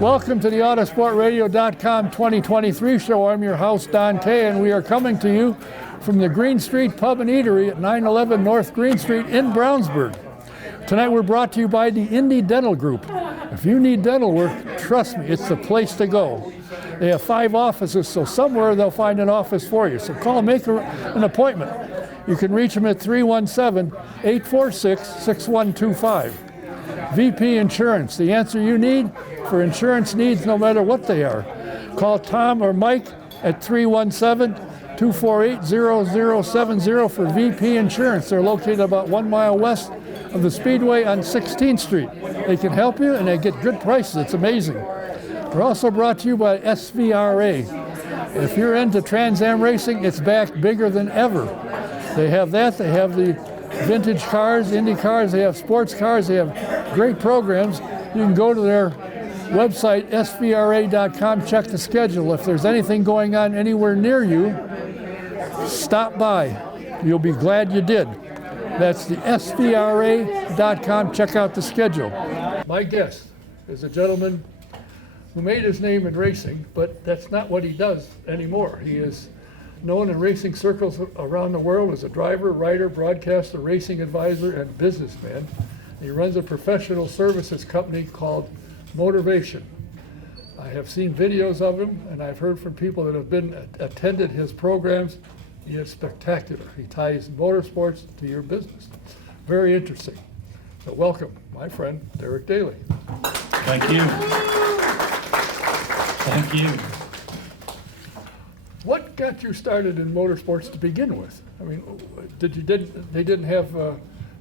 Welcome to the Autosportradio.com 2023 show. I'm your host, Don Kay, and we are coming to you from the Green Street Pub and Eatery at 911 North Green Street in Brownsburg. Tonight we're brought to you by the Indy Dental Group. If you need dental work, trust me, it's the place to go. They have 5 offices, so somewhere they'll find an office for you. So call, make an appointment. You can reach them at 317-846-6125. VP Insurance, the answer you need for insurance needs no matter what they are. Call Tom or Mike at 317-248-0070 for VP Insurance. They're located about 1 mile west of the Speedway on 16th Street. They can help you and they get good prices. It's amazing. We're also brought to you by SVRA. If you're into Trans Am racing, it's back bigger than ever. They have that. They have the vintage cars, Indy cars. They have sports cars. They have great programs. You can go to their website, svra.com, check the schedule. If there's anything going on anywhere near you, stop by. You'll be glad you did. That's the svra.com. Check out the schedule. My guest is a gentleman who made his name in racing, but that's not what he does anymore. He is known in racing circles around the world as a driver, writer, broadcaster, racing advisor, and businessman. He runs a professional services company called Motivation. I have seen videos of him, and I've heard from people that have attended his programs. He is spectacular. He ties motorsports to your business. Very interesting. So welcome, my friend, Derek Daly. Thank you. Thank you. What got you started in motorsports to begin with? I mean, they didn't have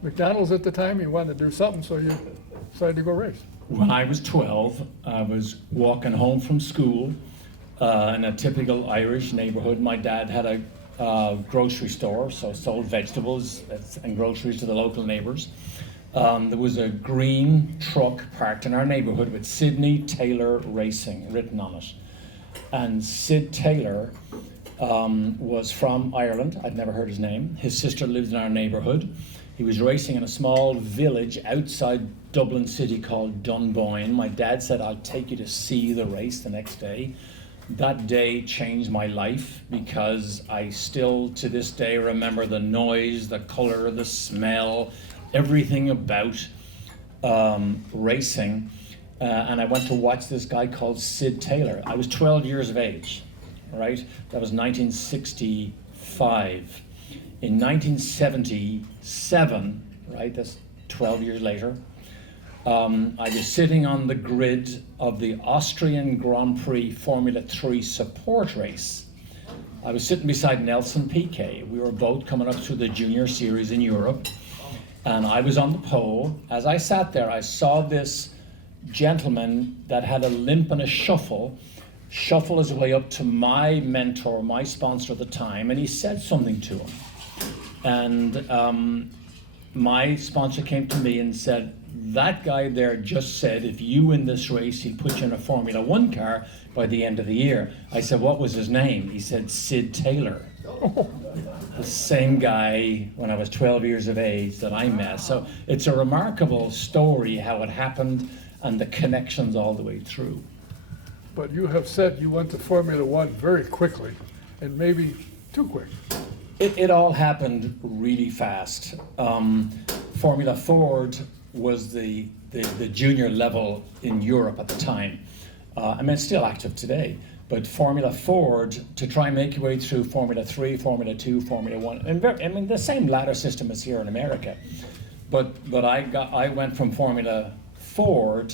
McDonald's at the time. You wanted to do something, so you decided to go race. When I was 12, I was walking home from school in a typical Irish neighborhood. My dad had a grocery store, so sold vegetables and groceries to the local neighbors. There was a green truck parked in our neighborhood with Sidney Taylor Racing written on it. And Sid Taylor was from Ireland. I'd never heard his name. His sister lived in our neighborhood. He was racing in a small village outside Dublin City called Dunboyne. My dad said, "I'll take you to see the race the next day." That day changed my life because I still to this day remember the noise, the color, the smell, everything about racing. And I went to watch this guy called Sid Taylor. I was 12 years of age, right? That was 1965. In 1977, right, that's 12 years later, I was sitting on the grid of the Austrian Grand Prix Formula 3 support race. I was sitting beside Nelson Piquet. We were both coming up through the junior series in Europe, and I was on the pole. As I sat there, I saw this gentleman that had a limp and a shuffle his way up to my mentor, my sponsor at the time, and he said something to him. And my sponsor came to me and said, "That guy there just said if you win this race, he'll put you in a Formula 1 car by the end of the year." I said, "What was his name?" He said, "Sid Taylor." The same guy when I was 12 years of age that I met. So it's a remarkable story how it happened and the connections all the way through. But you have said you went to Formula 1 very quickly, and maybe too quick. It all happened really fast. Formula Ford was the junior level in Europe at the time. I mean, it's still active today, but Formula Ford, to try and make your way through Formula 3, Formula 2, Formula 1, and I mean, the same ladder system as here in America. But I went from Formula Ford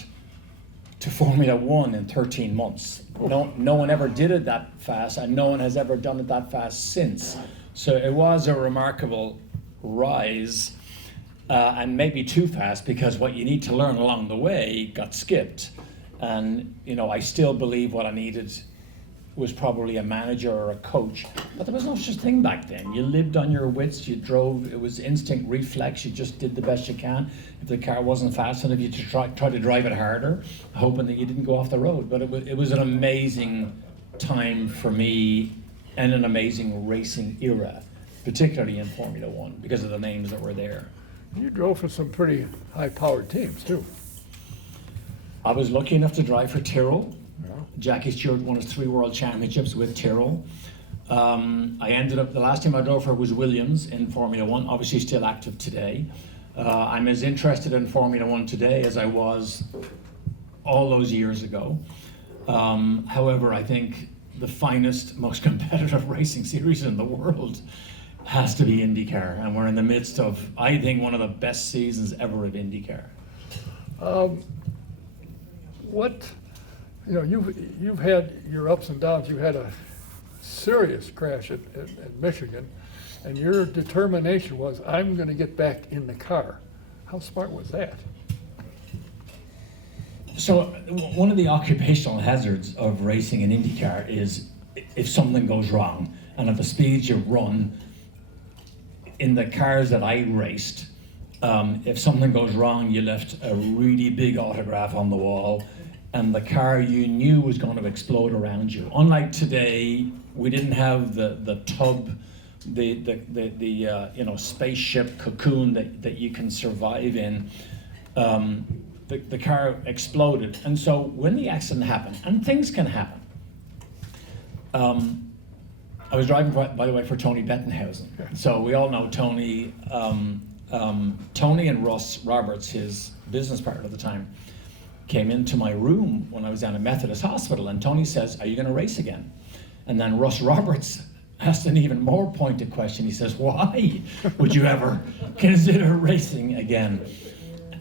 to Formula 1 in 13 months. No one ever did it that fast, and no one has ever done it that fast since. So it was a remarkable rise, and maybe too fast, because what you need to learn along the way got skipped. And I still believe what I needed was probably a manager or a coach, but there was no such thing back then. You lived on your wits, you drove, it was instinct reflex, you just did the best you can. If the car wasn't fast enough, you try to drive it harder, hoping that you didn't go off the road. But it was an amazing time for me, and an amazing racing era, particularly in Formula 1, because of the names that were there. You drove for some pretty high-powered teams, too. I was lucky enough to drive for Tyrrell. Jackie Stewart won his 3 world championships with Tyrrell. I ended up, the last time I drove for was Williams in Formula One, obviously still active today. I'm as interested in Formula One today as I was all those years ago. However, I think the finest, most competitive racing series in the world has to be IndyCar, and we're in the midst of, I think, one of the best seasons ever of IndyCar. You've had your ups and downs. You had a serious crash at Michigan, and your determination was, I'm going to get back in the car. How smart was that? So one of the occupational hazards of racing in IndyCar is if something goes wrong, and at the speeds you run, in the cars that I raced, if something goes wrong, you left a really big autograph on the wall, and the car you knew was going to explode around you. Unlike today, we didn't have the tub, the spaceship cocoon that you can survive in. The car exploded, and so when the accident happened, and things can happen. I was driving, by the way, for Tony Bettenhausen. So we all know Tony. Tony and Russ Roberts, his business partner at the time, came into my room when I was down at Methodist Hospital, and Tony says, "Are you going to race again?" And then Russ Roberts asked an even more pointed question. He says, "Why would you ever consider racing again?"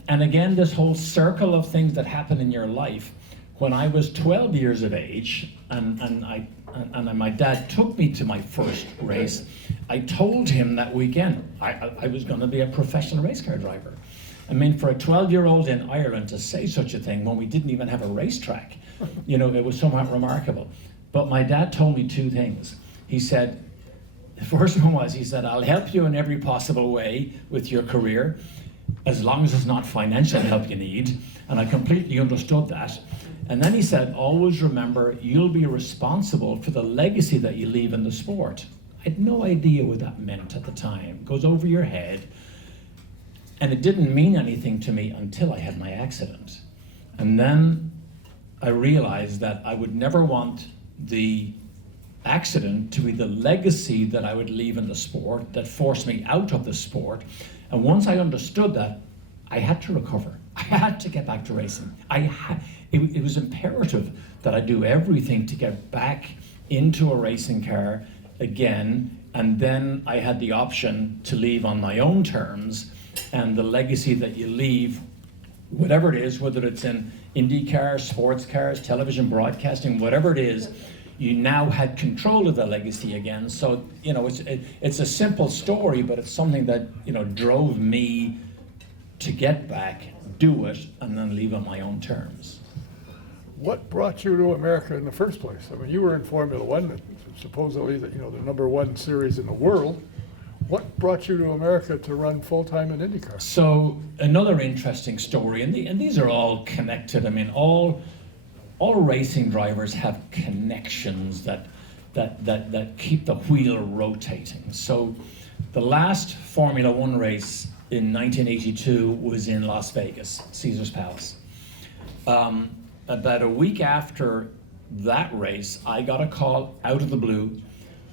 And again, this whole circle of things that happen in your life. When I was 12 years of age, and my dad took me to my first race, I told him that weekend I was going to be a professional race car driver. I mean, for a 12-year-old in Ireland to say such a thing when we didn't even have a racetrack, it was somewhat remarkable. But my dad told me 2 things. He said, the first one was, he said, "I'll help you in every possible way with your career, as long as it's not financial help you need." And I completely understood that. And then he said, "Always remember, you'll be responsible for the legacy that you leave in the sport." I had no idea what that meant at the time. It goes over your head. And it didn't mean anything to me until I had my accident. And then I realized that I would never want the accident to be the legacy that I would leave in the sport, that forced me out of the sport. And once I understood that, I had to recover. I had to get back to racing. It was imperative that I do everything to get back into a racing car again, and then I had the option to leave on my own terms, and the legacy that you leave, whatever it is, whether it's in IndyCar, sports cars, television broadcasting, whatever it is, you now had control of the legacy again. So, it's a simple story, but it's something that, drove me to get back, do it, and then leave on my own terms. What brought you to America in the first place? I mean, you were in Formula One, supposedly the number 1 series in the world. What brought you to America to run full-time in IndyCar? So another interesting story, and these are all connected. I mean, all racing drivers have connections that keep the wheel rotating. So the last Formula One race in 1982 was in Las Vegas, Caesar's Palace. About a week after that race, I got a call out of the blue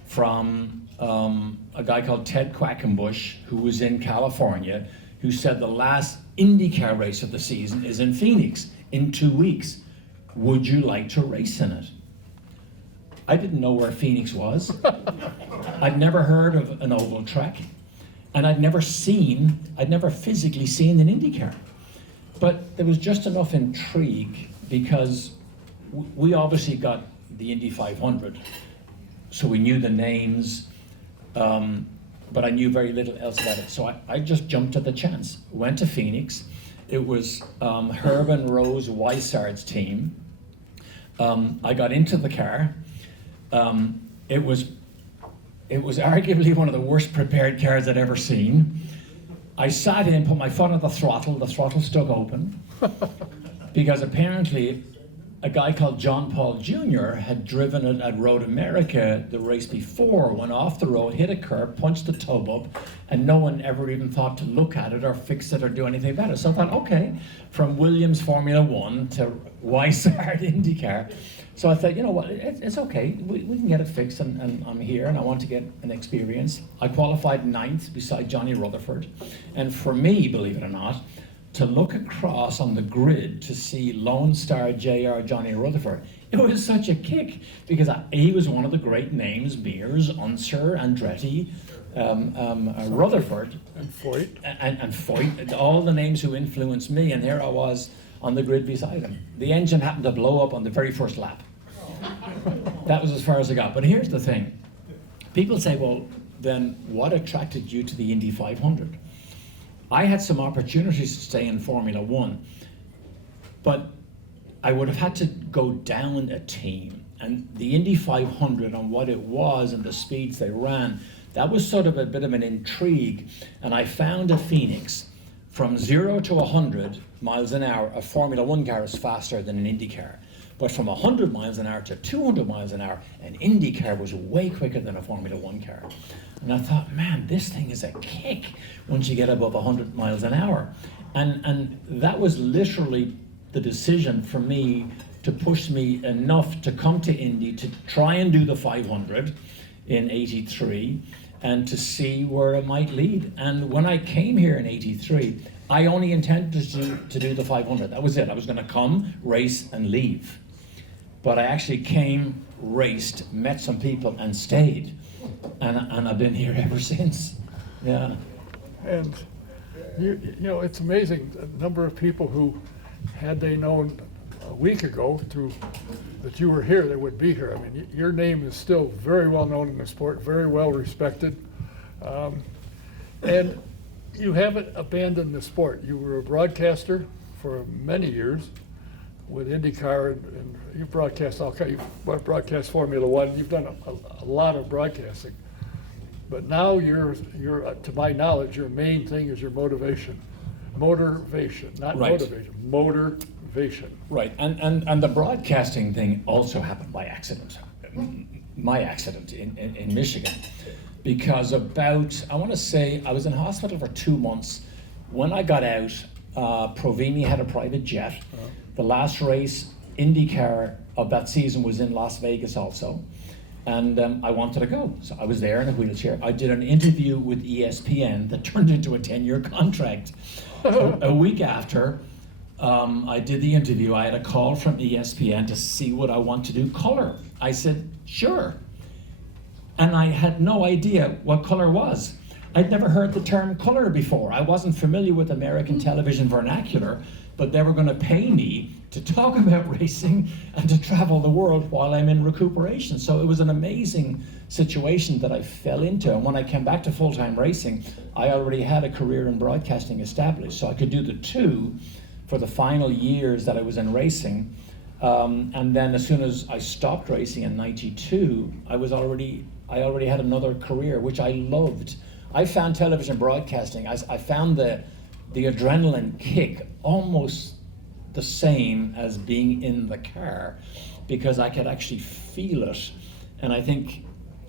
from a guy called Ted Quackenbush, who was in California, who said the last IndyCar race of the season is in Phoenix in 2 weeks. Would you like to race in it? I didn't know where Phoenix was. I'd never heard of an oval track, and I'd never physically seen an IndyCar. But there was just enough intrigue because we obviously got the Indy 500, so we knew the names, but I knew very little else about it. So I just jumped at the chance, went to Phoenix. It was Herb and Rose Weissard's team. I got into the car. It was arguably one of the worst prepared cars I'd ever seen. I sat in, put my foot on the throttle stuck open, because apparently a guy called John Paul Jr. had driven it at Road America the race before, went off the road, hit a curb, punched the tub up, and no one ever even thought to look at it or fix it or do anything about it. So I thought, okay, from Williams Formula One to Weissard IndyCar. So I thought, you know what, it's okay, we can get it fixed, and I'm here and I want to get an experience. I qualified 9th beside Johnny Rutherford. And for me, believe it or not, to look across on the grid to see Lone Star JR Johnny Rutherford, it was such a kick, because he was one of the great names: Mears, Unser, Andretti, Rutherford, And Foyt. and Foyt, all the names who influenced me, and here I was on the grid beside him. The engine happened to blow up on the very first lap. That was as far as I got. But here's the thing. People say, well, then what attracted you to the Indy 500? I had some opportunities to stay in Formula One, but I would have had to go down a team. And the Indy 500, on what it was and the speeds they ran, that was sort of a bit of an intrigue. And I found at Phoenix, from 0 to 100 miles an hour, a Formula One car is faster than an Indy car. But from 100 miles an hour to 200 miles an hour, an Indy car was way quicker than a Formula One car. And I thought, man, this thing is a kick once you get above 100 miles an hour. And that was literally the decision for me to push me enough to come to Indy, to try and do the 500 in '83, and to see where it might lead. And when I came here in '83, I only intended to do the 500. That was it. I was going to come, race, and leave. But I actually came, raced, met some people, and stayed. And I've been here ever since. Yeah. And you know, it's amazing the number of people who, had they known a week ago that you were here, they would be here. I mean, your name is still very well known in the sport, very well respected. And you haven't abandoned the sport. You were a broadcaster for many years with IndyCar, and you broadcast you've broadcast Formula One. You've done a lot of broadcasting, but now you're to my knowledge, your main thing is your motivation, not Right. motivation, motivation. Right, and the broadcasting thing also happened by accident. My accident in Michigan, because I want to say, I was in hospital for 2 months. When I got out, Provini had a private jet. The last race, IndyCar of that season, was in Las Vegas also. And I wanted to go, so I was there in a wheelchair. I did an interview with ESPN that turned into a 10-year contract. A week after I did the interview, I had a call from ESPN to see what I want to do color. I said, sure. And I had no idea what color was. I'd never heard the term color before. I wasn't familiar with American television vernacular, but they were going to pay me to talk about racing and to travel the world while I'm in recuperation. So it was an amazing situation that I fell into. And when I came back to full-time racing, I already had a career in broadcasting established, so I could do the two for the final years that I was in racing. And then as soon as I stopped racing in '92, I already had another career, which I loved. I found television broadcasting, I found the adrenaline kick almost the same as being in the car, because I could actually feel it. And I think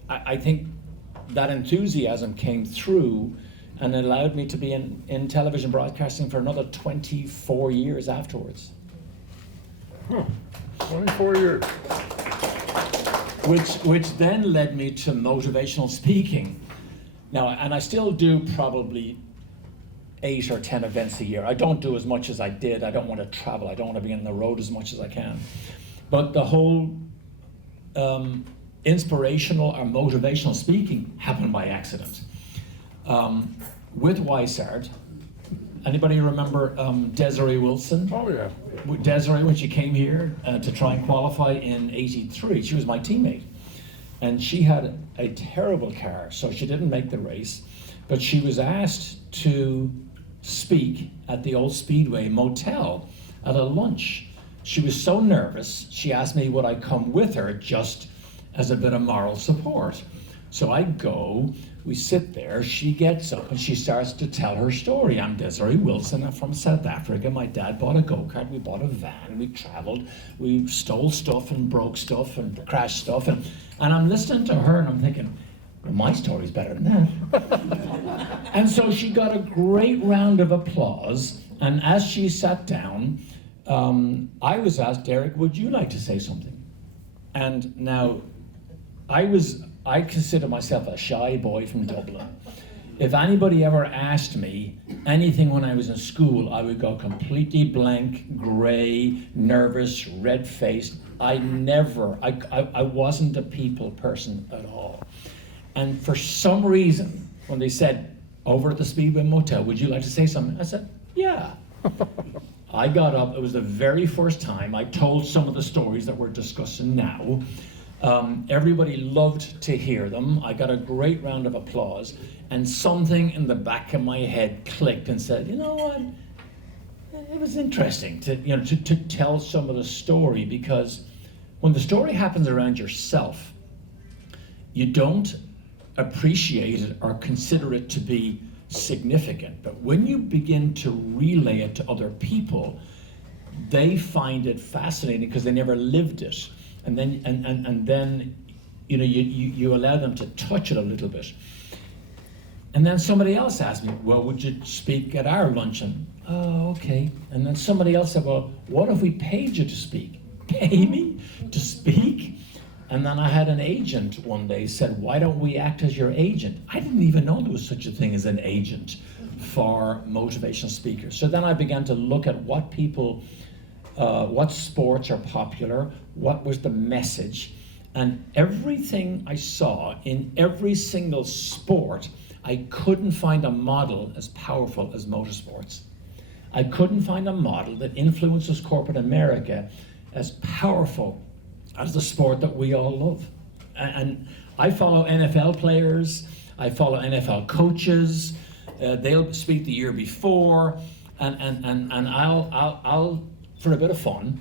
that enthusiasm came through and allowed me to be in television broadcasting for another 24 years afterwards. 24 years. Which then led me to motivational speaking. Now, and I still do probably 8 or 10 events a year. I don't do as much as I did. I don't want to travel. I don't want to be on the road as much as I can. But the whole inspirational or motivational speaking happened by accident. With Weissard, anybody remember Desiree Wilson? Oh yeah. Desiree, when she came here to try and qualify in '83, she was my teammate. And she had a terrible car, so she didn't make the race. But she was asked to speak at the old Speedway motel at a lunch. She was so nervous, she asked me would I come with her just as a bit of moral support. So I go, we sit there, she gets up and she starts to tell her story. I'm Desiree Wilson, I'm from South Africa. My dad bought a go-kart, we bought a van, we traveled, we stole stuff and broke stuff and crashed stuff. And I'm listening to her and I'm thinking, well, my story's better than that. And so she got a great round of applause. And as she sat down, I was asked, Derek, would you like to say something? And now, I consider myself a shy boy from Dublin. If anybody ever asked me anything when I was in school, I would go completely blank, gray, nervous, red-faced. I wasn't a people person at all. And for some reason, when they said, over at the Speedway Motel, would you like to say something? I said, yeah. I got up, it was the very first time I told some of the stories that we're discussing now. Everybody loved to hear them. I got a great round of applause, and something in the back of my head clicked and said, you know what? It was interesting to tell some of the story, because when the story happens around yourself, you don't appreciate it or consider it to be significant. But when you begin to relay it to other people, they find it fascinating because they never lived it. And then you allow them to touch it a little bit. And then somebody else asked me, well, would you speak at our luncheon? Oh, okay. And then somebody else said, well, what if we paid you to speak? Pay me to speak? And then I had an agent one day said, why don't we act as your agent? I didn't even know there was such a thing as an agent for motivational speakers. So then I began to look at what people, what sports are popular, what was the message, and everything I saw in every single sport, I couldn't find a model as powerful as motorsports. I couldn't find a model that influences corporate America as powerful as the sport that we all love. And I follow NFL players, I follow NFL coaches, they'll speak the year before, and I'll, for a bit of fun,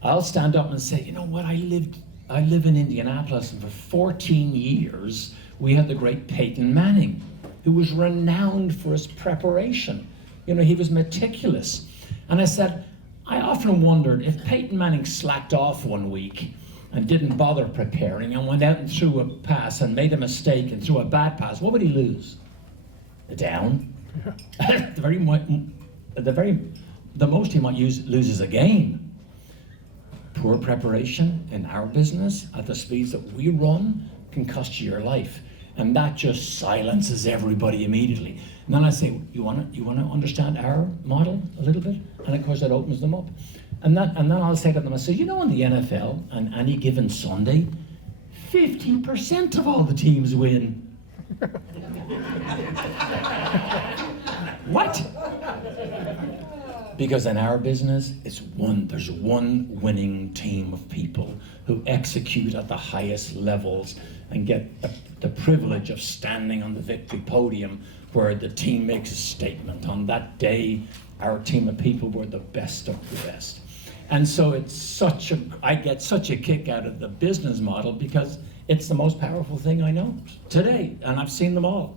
I'll stand up and say, you know what, I live in Indianapolis, and for 14 years, we had the great Peyton Manning, who was renowned for his preparation. You know, he was meticulous. And I said, I often wondered if Peyton Manning slacked off one week and didn't bother preparing and went out and threw a pass and made a mistake and threw a bad pass, what would he lose? A down? The most he might lose is a game. Poor preparation in our business at the speeds that we run can cost you your life. And that just silences everybody immediately. And then I say, you want to understand our model a little bit? And of course that opens them up. And then I'll say to them, I say, you know, in the NFL, on any given Sunday, 50% of all the teams win. What? Because in our business, there's one winning team of people who execute at the highest levels and get the privilege of standing on the victory podium where the team makes a statement. On that day, our team of people were the best of the best. And so I get such a kick out of the business model because it's the most powerful thing I know today, and I've seen them all.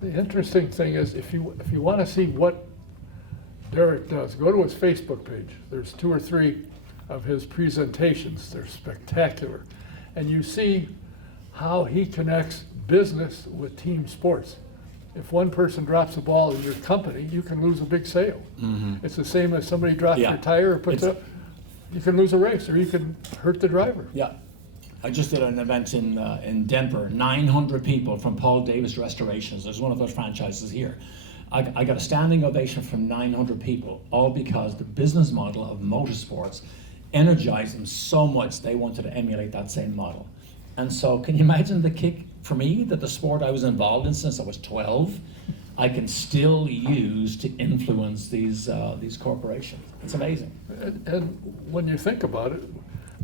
The interesting thing is, if you want to see what Derek does, go to his Facebook page. There's 2 or 3 of his presentations. They're spectacular. And you see how he connects business with team sports. If one person drops the ball in your company, you can lose a big sale. Mm-hmm. It's the same as somebody drops their tire or puts up, you can lose a race or you can hurt the driver. Yeah. I just did an event in Denver, 900 people from Paul Davis Restorations. There's one of those franchises here. I got a standing ovation from 900 people, all because the business model of motorsports energized them so much they wanted to emulate that same model. And so can you imagine the kick for me that the sport I was involved in since I was 12, I can still use to influence these corporations. It's amazing. And when you think about it,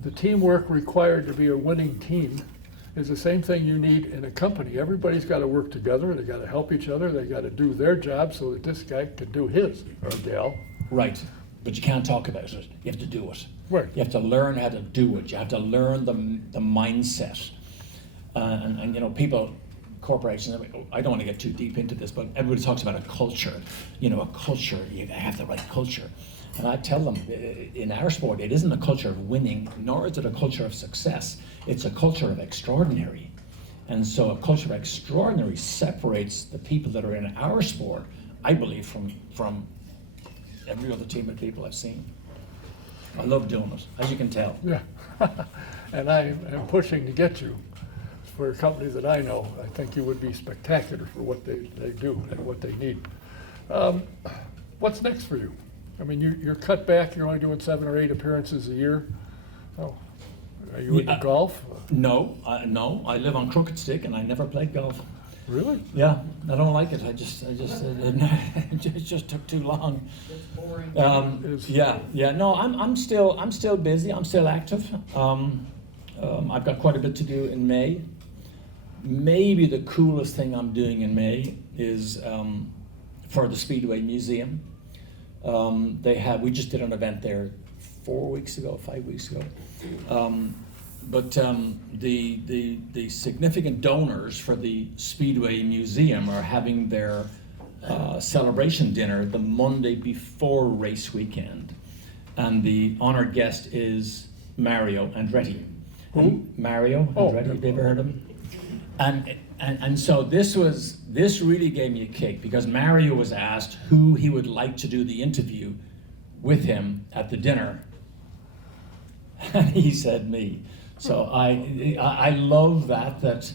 the teamwork required to be a winning team is the same thing you need in a company. Everybody's got to work together. They got to help each other. They got to do their job so that this guy can do his or gal. Right, but you can't talk about it. You have to do it. Right. You have to learn how to do it. You have to learn the mindset. And you know, people corporations, I don't want to get too deep into this, but everybody talks about a culture. You know, a culture, you have the right culture. And I tell them, in our sport, it isn't a culture of winning, nor is it a culture of success. It's a culture of extraordinary. And so a culture of extraordinary separates the people that are in our sport, I believe, from every other team of people I've seen. I love doing it, as you can tell. Yeah. And I am pushing to get you. For a company that I know, I think you would be spectacular for what they do and what they need. What's next for you? I mean, you're cut back, you're only doing 7 or 8 appearances a year. Oh, are you into golf? No, I live on Crooked Stick and I never played golf. Really? Yeah, I don't like it. It just took too long. It's boring. No, I'm still busy. I'm still active. I've got quite a bit to do in May. Maybe the coolest thing I'm doing in May is for the Speedway Museum. We just did an event there 5 weeks ago. But the significant donors for the Speedway Museum are having their celebration dinner the Monday before race weekend. And the honored guest is Mario Andretti. Who? Mario Andretti, have you ever heard of him? And so this really gave me a kick because Mario was asked who he would like to do the interview with him at the dinner. And he said me. So I love that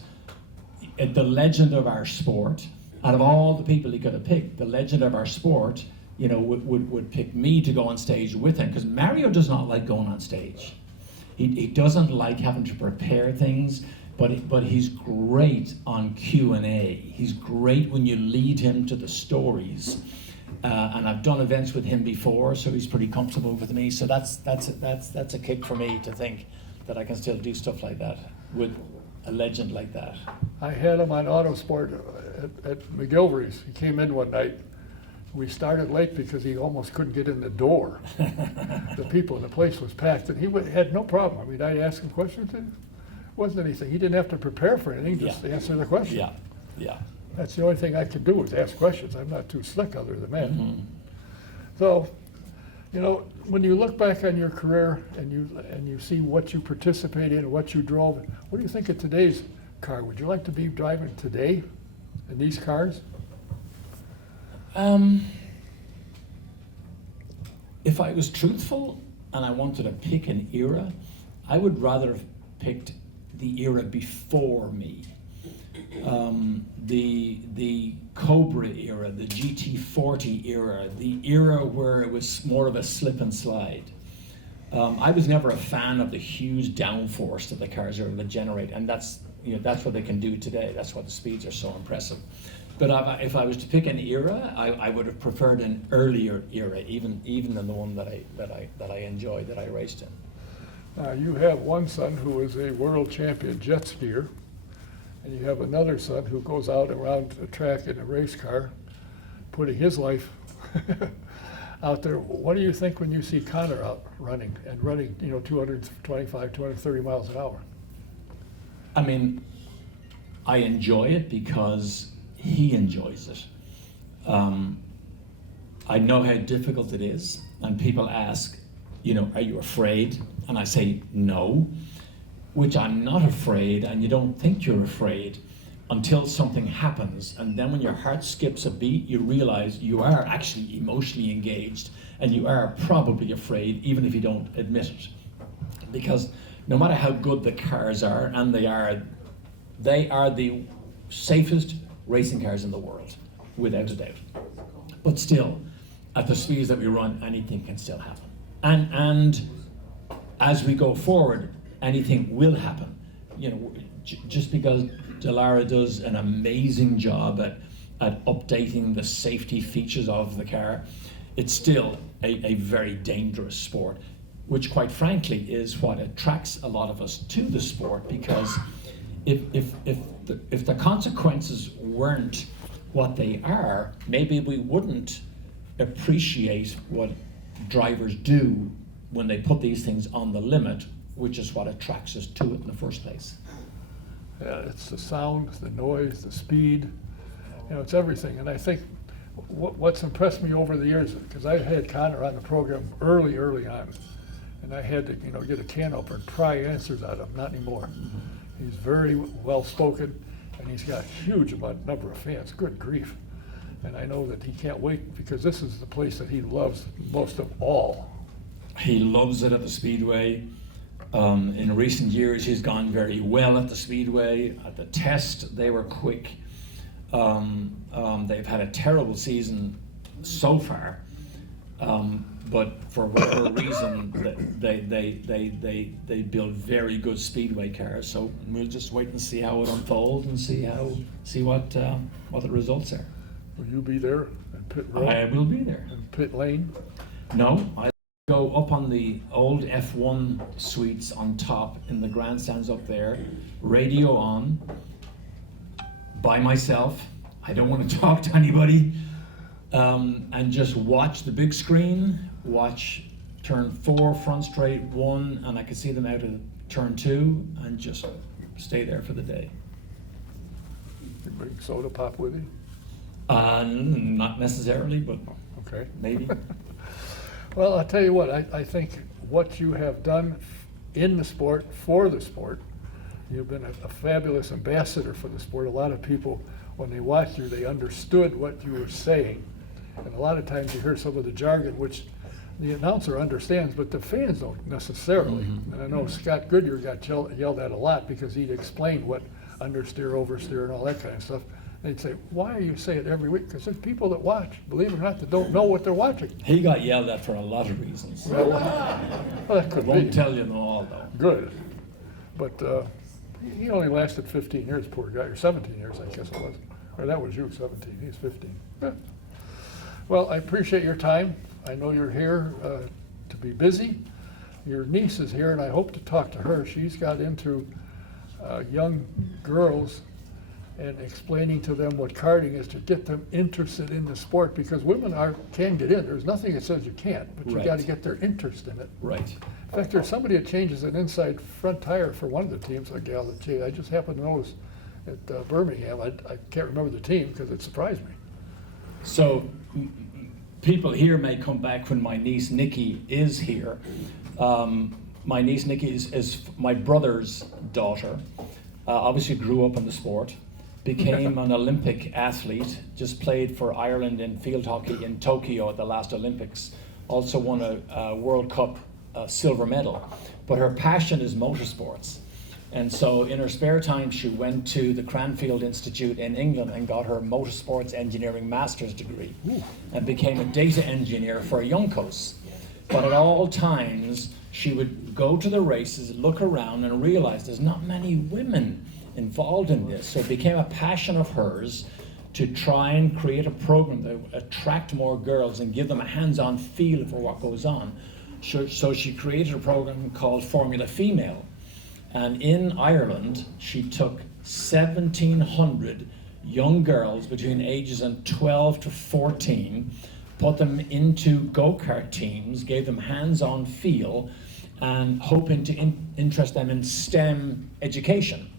the legend of our sport, out of all the people he could have picked, the legend of our sport, you know, would pick me to go on stage with him, because Mario does not like going on stage. He doesn't like having to prepare things, but he's great on Q&A. He's great when you lead him to the stories. And I've done events with him before, so he's pretty comfortable with me. So that's a kick for me to think that I can still do stuff like that with a legend like that. I had him on Autosport at McGilvery's. He came in one night. We started late because he almost couldn't get in the door. The people in the place was packed, and he had no problem. I mean, I asked him questions, and it wasn't anything. He didn't have to prepare for anything, just answer the question. Yeah. That's the only thing I could do is ask questions. I'm not too slick other than that. Mm-hmm. So, you know, when you look back on your career and you see what you participated in and what you drove, what do you think of today's car? Would you like to be driving today in these cars? If I was truthful and I wanted to pick an era, I would rather have picked the era before me. The Cobra era, the GT40 era, the era where it was more of a slip and slide. I was never a fan of the huge downforce that the cars are able to generate, and that's what they can do today. That's why the speeds are so impressive. But if I was to pick an era, I would have preferred an earlier era, even than the one that I enjoyed, that I raced in. You have one son who is a world champion jet skier, and you have another son who goes out around the track in a race car, putting his life out there. What do you think when you see Connor out running 225, 230 miles an hour? I mean, I enjoy it because he enjoys it. I know how difficult it is, and people ask, are you afraid? And I say no, which I'm not afraid, and you don't think you're afraid until something happens. And then when your heart skips a beat, you realize you are actually emotionally engaged, and you are probably afraid, even if you don't admit it. Because no matter how good the cars are, and they are the safest racing cars in the world, without a doubt. But still, at the speeds that we run, anything can still happen. And as we go forward, anything will happen. Just because Daly does an amazing job at updating the safety features of the car, it's still a very dangerous sport, which quite frankly is what attracts a lot of us to the sport, because if the consequences weren't what they are, maybe we wouldn't appreciate what drivers do when they put these things on the limit, which is what attracts us to it in the first place. It's the sound, the noise, the speed, it's everything. And I think what's impressed me over the years, because I had Connor on the program early on, and I had to, get a can opener and pry answers out of him. Not anymore. He's very well spoken, and he's got a huge number of fans. Good grief. And I know that he can't wait, because this is the place that he loves most of all. He loves it at the Speedway. In recent years, he's gone very well at the Speedway. At the test, they were quick. They've had a terrible season so far, but for whatever reason, they build very good Speedway cars. So we'll just wait and see how it unfolds and see what the results are. Will you be there in pit row? I will be there. In pit lane? No, I go up on the old F1 suites on top in the grandstands up there, radio on, by myself. I don't want to talk to anybody, and just watch the big screen, watch turn 4, front straight 1, and I can see them out of turn 2, and just stay there for the day. You bring soda pop with you? Not necessarily, but okay, maybe. Well, I'll tell you what, I think what you have done in the sport, for the sport, you've been a fabulous ambassador for the sport. A lot of people, when they watched you, they understood what you were saying. And a lot of times you hear some of the jargon, which the announcer understands, but the fans don't necessarily. Mm-hmm. And I know Scott Goodyear got yelled at a lot because he'd explain what understeer, oversteer, and all that kind of stuff. They'd say, why are you saying it every week? Because there's people that watch, believe it or not, that don't know what they're watching. He got yelled at for a lot of reasons. Well, that could I won't be. tell you them all, though. Good. But he only lasted 15 years, poor guy, or 17 years, I guess it was. Or that was you, 17, he's 15. Yeah. Well, I appreciate your time. I know you're here to be busy. Your niece is here, and I hope to talk to her. She's got into young girls and explaining to them what karting is to get them interested in the sport, because women can get in. There's nothing that says you can't, but you Right. got to get their interest in it. Right. In fact, there's somebody that changes an inside front tire for one of the teams, a gal that I just happened to notice at Birmingham. I can't remember the team because it surprised me. So people here may come back when my niece Nikki is here. My niece Nikki is my brother's daughter. Obviously grew up in the sport, became an Olympic athlete, just played for Ireland in field hockey in Tokyo at the last Olympics, also won a World Cup silver medal. But her passion is motorsports. And so in her spare time, she went to the Cranfield Institute in England and got her motorsports engineering master's degree. Ooh. And became a data engineer for Juncos. But at all times, she would go to the races, look around, and realize there's not many women involved in this. So it became a passion of hers to try and create a program that would attract more girls and give them a hands-on feel for what goes on. So she created a program called Formula Female. And in Ireland, she took 1,700 young girls between ages of 12 to 14, put them into go-kart teams, gave them hands-on feel, and hoping to interest them in STEM education.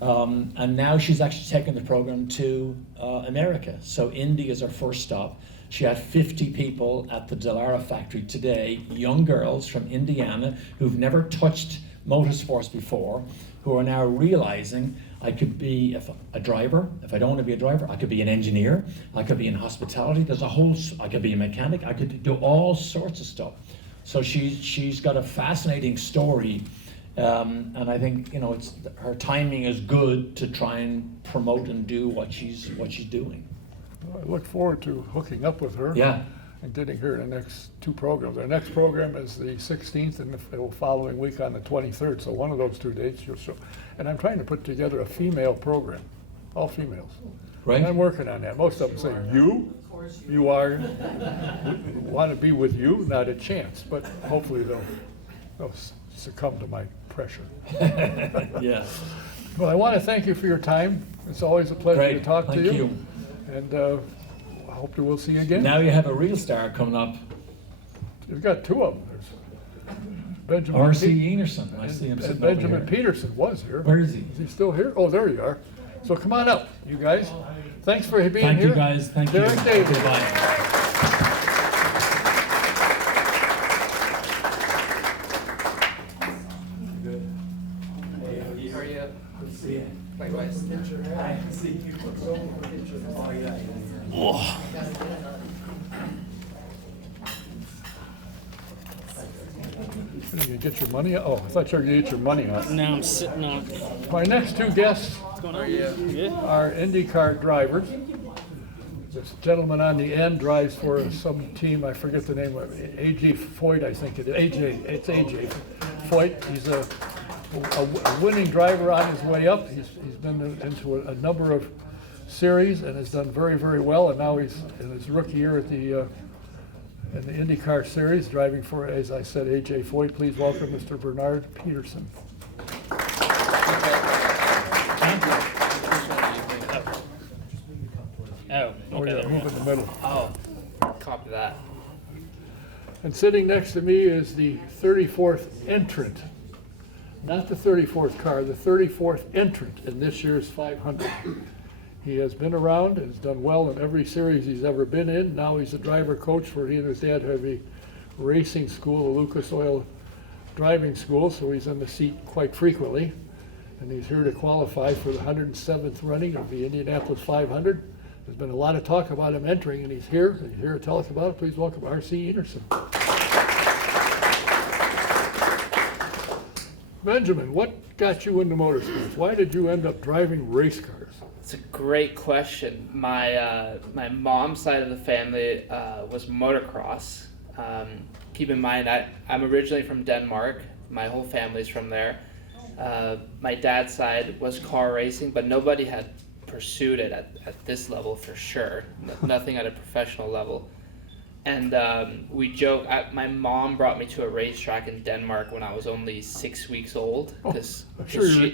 And now she's actually taken the program to America. So Indy is her first stop. She had 50 people at the Daly factory today, young girls from Indiana who've never touched motorsports before, who are now realizing I could be a driver. If I don't want to be a driver, I could be an engineer. I could be in hospitality. I could be a mechanic. I could do all sorts of stuff. So she's got a fascinating story, and I think her timing is good to try and promote and do what she's doing. Well, I look forward to hooking up with her. Yeah. And getting her in the next 2 programs. Our next program is the 16th, and the following week on the 23rd. So one of those 2 dates you'll show. And I'm trying to put together a female program, all females. Right. And I'm working on that. Most of them say, you are, want to be with you, not a chance. But hopefully they'll succumb to my pressure. Yeah. Well, I want to thank you for your time. It's always a pleasure to talk to you. Thank you. And I hope that we'll see you again. Now you have a real star coming up. You've got 2 of them. There's Benjamin. R.C. Enerson. I see him And sitting over Benjamin here. Pederson was here. Where is he? Is he still here? Oh, there you are. So come on up, you guys. Thanks for being Thank here. you, guys. Thank you. Derek Daly. Goodbye. Likewise. You get your money out? Oh, I thought you were going to get your money out. Now I'm sitting on. My next two guests Are you? are IndyCar drivers. This gentleman on the end drives for some team, I forget the name of it, AJ Foyt, I think it is. It's AJ Foyt. He's a winning driver on his way up. He's been into a number of series and has done very, very well. And now he's in his rookie year at the in the IndyCar series, driving for, as I said, AJ Foyt. Please welcome Mr. Bernard Pederson. Oh, Oh, okay. yeah, There we move go. in the middle. Oh, copy that. And sitting next to me is the 34th entrant. Not the 34th car, the 34th entrant in this year's 500. He has been around and has done well in every series he's ever been in. Now he's a driver coach for he and his dad have a racing school, a Lucas Oil driving school, so he's in the seat quite frequently. And he's here to qualify for the 107th running of the Indianapolis 500. There's been a lot of talk about him entering, and he's here. He's here to tell us about it. Please welcome R.C. Enerson. Benjamin, what got you into motorsports? Why did you end up driving race cars? It's a great question. My mom's side of the family was motocross. Keep in mind, I'm originally from Denmark. My whole family's from there. My dad's side was car racing, but nobody had pursued it at this level for sure. Nothing at a professional level. And we joke, my mom brought me to a racetrack in Denmark when I was only 6 weeks old, because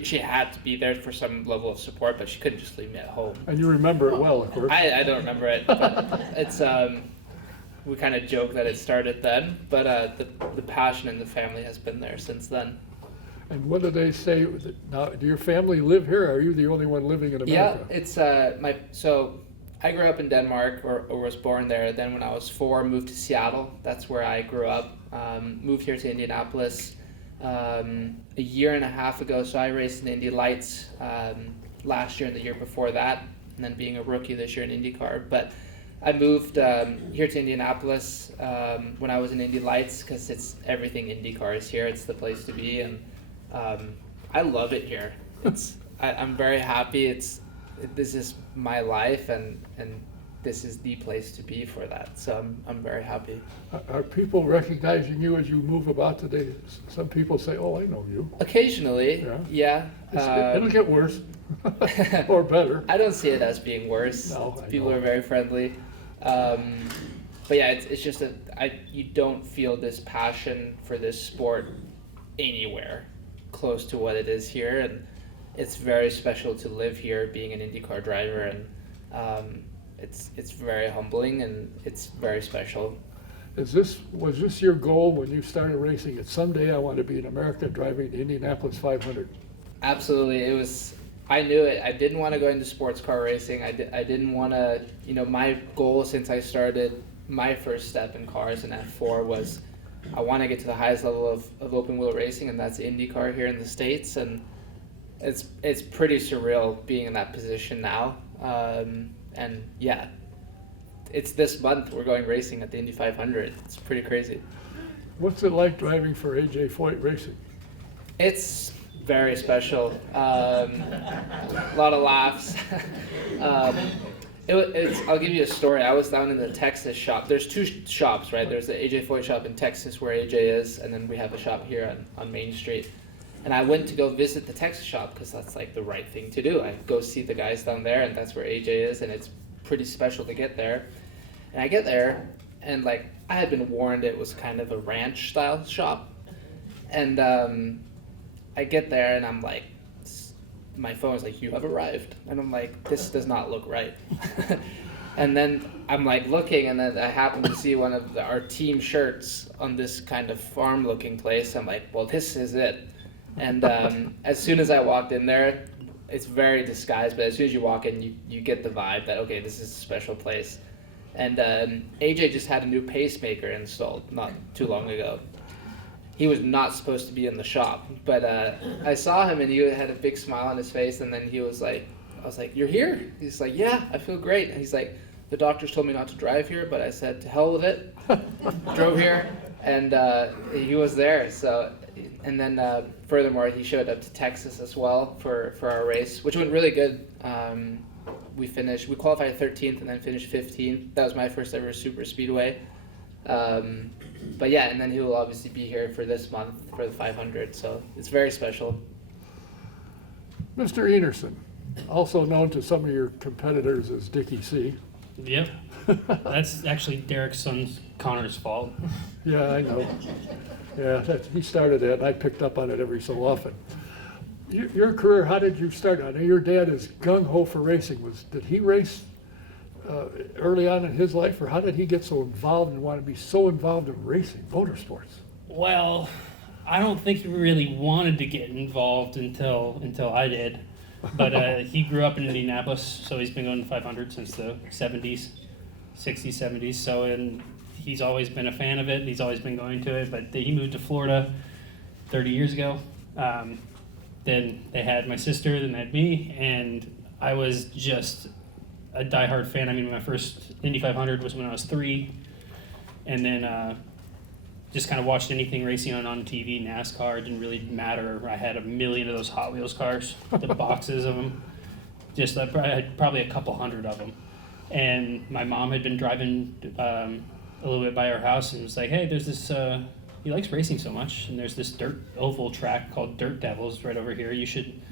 she had to be there for some level of support, but she couldn't just leave me at home. And you remember it well, of course. I don't remember it, but it's we kind of joke that it started then, but the passion in the family has been there since then. And what do they say? Now, do your family live here, or are you the only one living in America? Yeah, it's so I grew up in Denmark, or was born there. Then when I was 4, moved to Seattle. That's where I grew up. Moved here to Indianapolis a year and a half ago. So I raced in Indy Lights last year and the year before that, and then being a rookie this year in IndyCar. But I moved here to Indianapolis when I was in Indy Lights, because it's everything IndyCar is here. It's the place to be, and I love it here. I'm very happy. This is my life, and this is the place to be for that. So I'm very happy. Are people recognizing you as you move about today? Some people say, "Oh, I know you." Occasionally, yeah. It'll get worse or better. I don't see it as being worse. No, People are very friendly. But yeah, it's just that you don't feel this passion for this sport anywhere close to what it is here, and it's very special to live here, being an IndyCar driver, and it's very humbling, and it's very special. Was this your goal when you started racing? That someday I want to be in America driving the Indianapolis 500. Absolutely, it was. I knew it. I didn't want to go into sports car racing. I didn't want to. My goal since I started my first step in cars in F4 was, I want to get to the highest level of open wheel racing, and that's IndyCar here in the States. And it's pretty surreal being in that position now. And yeah, it's this month we're going racing at the Indy 500. It's pretty crazy. What's it like driving for AJ Foyt Racing? It's very special. A lot of laughs. I'll give you a story. I was down in the Texas shop. There's 2 shops, right? There's the AJ Foyt shop in Texas where AJ is, and then we have a shop here on Main Street. And I went to go visit the Texas shop because that's like the right thing to do. I go see the guys down there, and that's where AJ is, and it's pretty special to get there. And I get there, and like I had been warned it was kind of a ranch style shop, and I get there and I'm like, my phone is like, "You have arrived," and I'm like, "This does not look right." And then I'm like looking, and then I happen to see one of our team shirts on this kind of farm-looking place. I'm like, well, this is it. And as soon as I walked in there, it's very disguised, but as soon as you walk in, you get the vibe that, okay, this is a special place. And AJ just had a new pacemaker installed not too long ago. He was not supposed to be in the shop, but I saw him and he had a big smile on his face, and then he was like, I was like, you're here? He's like, yeah, I feel great. And he's like, the doctors told me not to drive here, but I said, to hell with it. Drove here, and he was there. So, and then furthermore, he showed up to Texas as well for our race, which went really good. We qualified 13th and then finished 15th. That was my first ever super speedway. But yeah, and then he will obviously be here for this month for the 500, so it's very special. Mr. Enerson, also known to some of your competitors as Dickie C. Yep. That's actually Derek's son Connor's fault. Yeah, I know. Yeah, he started that, and I picked up on it every so often. Your career, how did you start? I know your dad is gung-ho for racing. Did he race early on in his life, or how did he get so involved and want to be so involved in racing, motorsports? Well, I don't think he really wanted to get involved until I did. But he grew up in Indianapolis, so he's been going to 500 since the 70s, 60s, 70s. So, and he's always been a fan of it. He's always been going to it. But he moved to Florida 30 years ago. Then they had my sister, then they had me, and I was just a diehard fan. I mean, my first Indy 500 was when I was 3, and then just kind of watched anything racing on TV. NASCAR didn't really matter. I had a million of those Hot Wheels cars, the boxes of them. I had probably a couple hundred of them. And my mom had been driving a little bit by our house and was like, hey, there's this, he likes racing so much, and there's this dirt oval track called Dirt Devils right over here. You should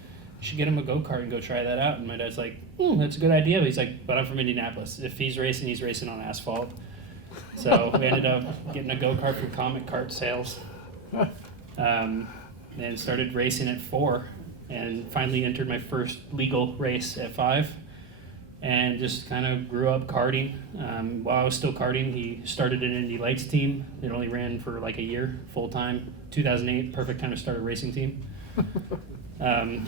get him a go-kart and go try that out. And my dad's like, that's a good idea. But he's like, but I'm from Indianapolis. If he's racing on asphalt. So we ended up getting a go-kart from Comic Kart Sales, and started racing at 4, and finally entered my first legal race at 5, and just kind of grew up karting. While I was still karting, he started an Indy Lights team. It only ran for like a year, full-time. 2008, perfect time to start a racing team. But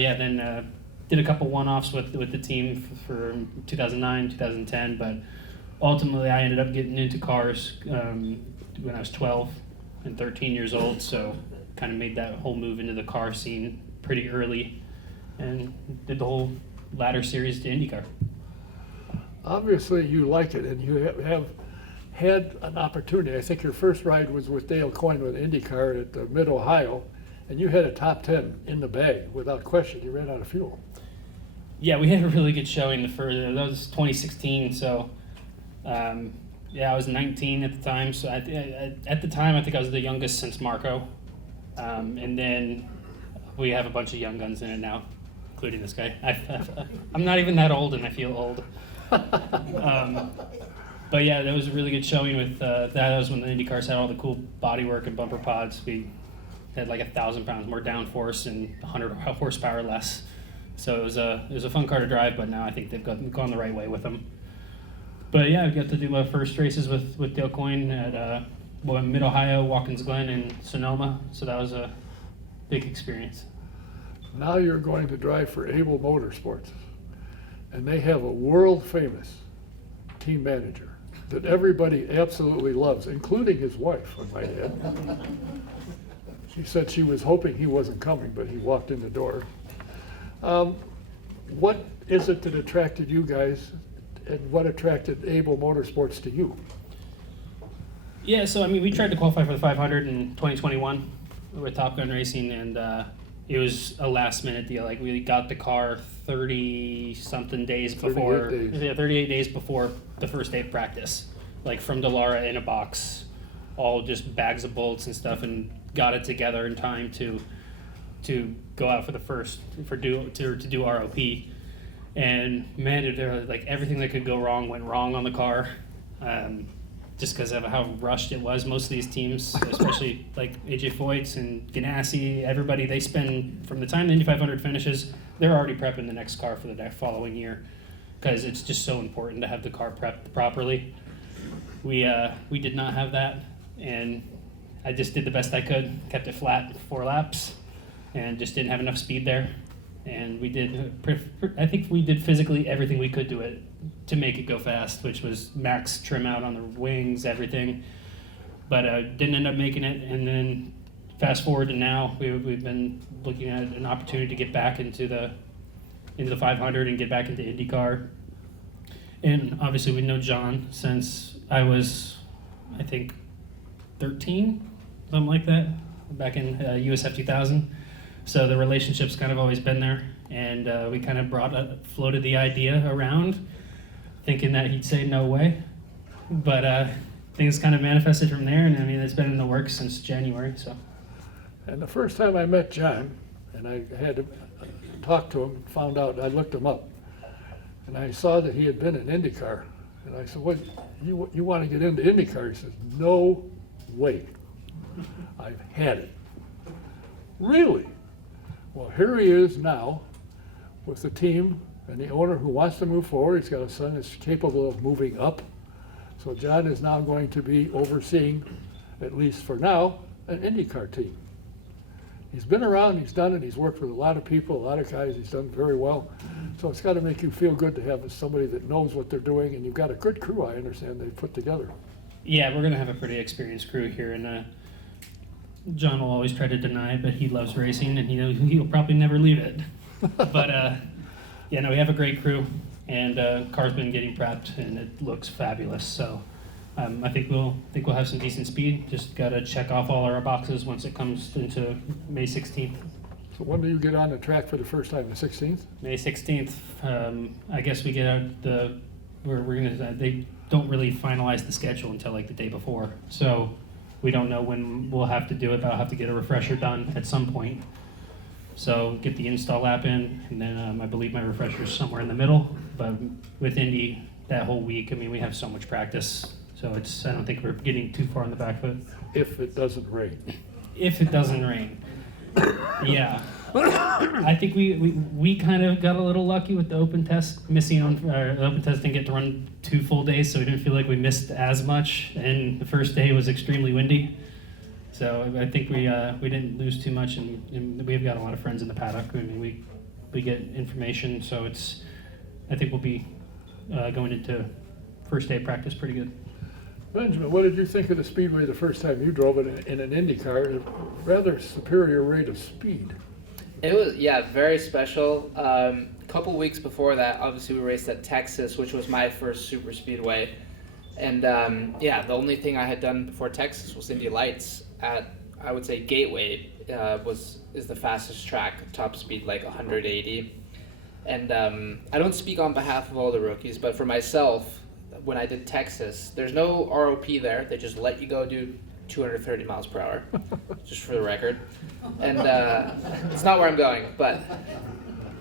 yeah, then did a couple one-offs with the team for 2009, 2010, but ultimately I ended up getting into cars when I was 12 and 13 years old, so kind of made that whole move into the car scene pretty early and did the whole ladder series to IndyCar. Obviously you like it, and you have had an opportunity. I think your first ride was with Dale Coyne with IndyCar at Mid-Ohio, and you had a top 10 in the bag without question. You ran out of fuel. Yeah, we had a really good showing that was 2016, so yeah, I was 19 at the time, so at the time I think I was the youngest since Marco, and then we have a bunch of young guns in it now, including this guy. I'm not even that old, and I feel old. But yeah, that was a really good showing with that. Was when the Indy cars had all the cool bodywork and bumper pods. We had like 1,000 pounds more downforce and 100 horsepower less. So it was a fun car to drive, but now I think they've gone the right way with them. But yeah, I got to do my first races with Dale Coyne at Mid-Ohio, Watkins Glen, and Sonoma. So that was a big experience. Now you're going to drive for Able Motorsports, and they have a world-famous team manager that everybody absolutely loves, including his wife, I might add. She said she was hoping he wasn't coming, but he walked in the door. What is it that attracted you guys, and what attracted Able Motorsports to you? Yeah, so I mean, we tried to qualify for the 500 in 2021 with Top Gun Racing, and it was a last-minute deal. Like, we got the car 30-something days before, 38 days before the first day of practice, like from Dallara in a box, all just bags of bolts and stuff, and got it together in time to go out for the first to do ROP. And man, there like everything that could go wrong went wrong on the car, just because of how rushed it was. Most of these teams, especially like AJ Foyt's and Ganassi, everybody, they spend from the time the Indy 500 finishes, they're already prepping the next car for the following year, because it's just so important to have the car prepped properly. We did not have that, and I just did the best I could, kept it flat 4 laps, and just didn't have enough speed there. And we did, I think we did physically everything we could do it to make it go fast, which was max trim out on the wings, everything. But didn't end up making it. And then fast forward to now, we've been looking at an opportunity to get back into the 500 and get back into IndyCar. And obviously we know John since I was, I think, 13, something like that, back in USF 2000. So the relationship's kind of always been there, and we kind of floated the idea around, thinking that he'd say no way, but things kind of manifested from there, and I mean, it's been in the works since January, so. And the first time I met John, and I had to talk to him, found out, I looked him up, and I saw that he had been in IndyCar, and I said, what, you want to get into IndyCar? He says, no way, I've had it. Really? Well, here he is now with the team and the owner who wants to move forward. He's got a son that's capable of moving up. So John is now going to be overseeing, at least for now, an IndyCar team. He's been around, he's done it, he's worked with a lot of people, a lot of guys, he's done very well. So it's got to make you feel good to have somebody that knows what they're doing, and you've got a good crew, I understand, they've put together. Yeah, we're going to have a pretty experienced crew here, and John will always try to deny, but he loves racing, and he'll probably never leave it. But yeah, no, we have a great crew, and car's been getting prepped, and it looks fabulous. So I think we'll have some decent speed. Just got to check off all our boxes once it comes into May 16th. So when do you get on the track for the first time, the 16th? May 16th. I guess we get out we're gonna. They don't really finalize the schedule until like the day before, so we don't know when we'll have to do it, but I'll have to get a refresher done at some point. So get the install lap in, and then I believe my refresher's somewhere in the middle. But with Indy, that whole week, I mean, we have so much practice, so I don't think we're getting too far on the back foot. If it doesn't rain. If it doesn't rain. Yeah. I think we kind of got a little lucky with the open test, the open test didn't get to run 2 full days, so we didn't feel like we missed as much, and the first day was extremely windy. So I think we didn't lose too much, and we've got a lot of friends in the paddock. I mean, we get information, so I think we'll be going into first day of practice pretty good. Benjamin, what did you think of the Speedway the first time you drove it in an IndyCar? A rather superior rate of speed. It was, yeah, very special. A couple weeks before that, obviously we raced at Texas, which was my first super speedway. And yeah, the only thing I had done before Texas was Indy Lights at, I would say, Gateway is the fastest track, top speed like 180. And I don't speak on behalf of all the rookies, but for myself, when I did Texas, there's no ROP there. They just let you go do 230 miles per hour, just for the record. And it's not where I'm going, but